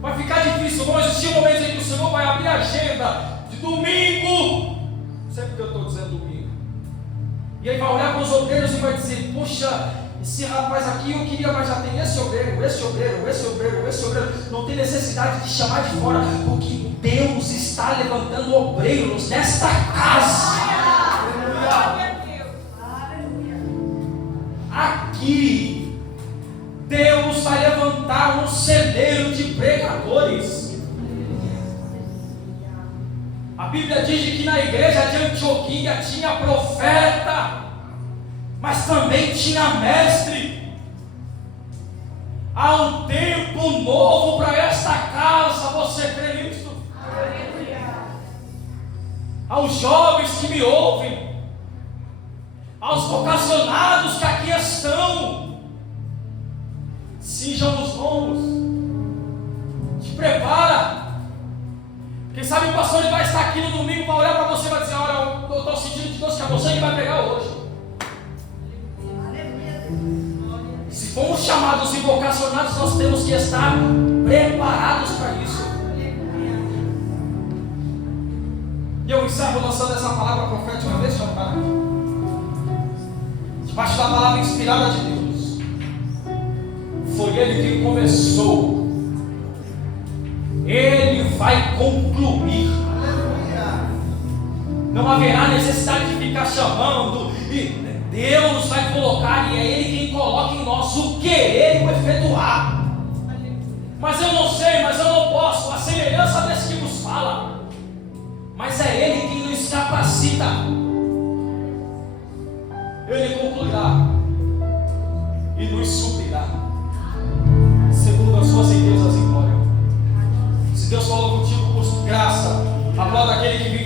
Vai ficar difícil. Vão existir momentos em que o Senhor vai abrir a agenda de domingo. Sempre que eu estou dizendo domingo. E aí vai olhar para os obreiros e vai dizer: poxa, esse rapaz aqui eu queria, mas já tem esse obreiro. Não tem necessidade de chamar de fora, porque Deus está levantando obreiros nesta casa. Aqui, Deus vai levantar um celeiro de pregadores. A Bíblia diz que na igreja de Antioquia tinha profeta, mas também tinha mestre. Há um tempo novo para esta casa, você crê nisso? Aos jovens que me ouvem, aos vocacionados que aqui estão, cinjam os lombos, te prepara. Quem sabe o pastor vai estar aqui no domingo, vai olhar para você e vai dizer: olha, eu estou sentindo de Deus que é você que vai pregar hoje. Se fomos chamados e vocacionados, nós temos que estar preparados para isso. E eu encerro lançando essa palavra profética, deixa eu parar aqui. Debaixo da palavra inspirada de Deus. Foi Ele quem começou. Ele vai concluir. Não haverá necessidade de ficar chamando. E Deus vai colocar, e é Ele quem coloca em nós o querer e o efetuar. Mas eu não sei, mas eu não posso. A semelhança desse que vos fala. Mas é Ele quem nos capacita. Ele concluirá e nos suprirá segundo as suas riquezas em glória. Se Deus falou contigo por graça, aplauda aquele que vive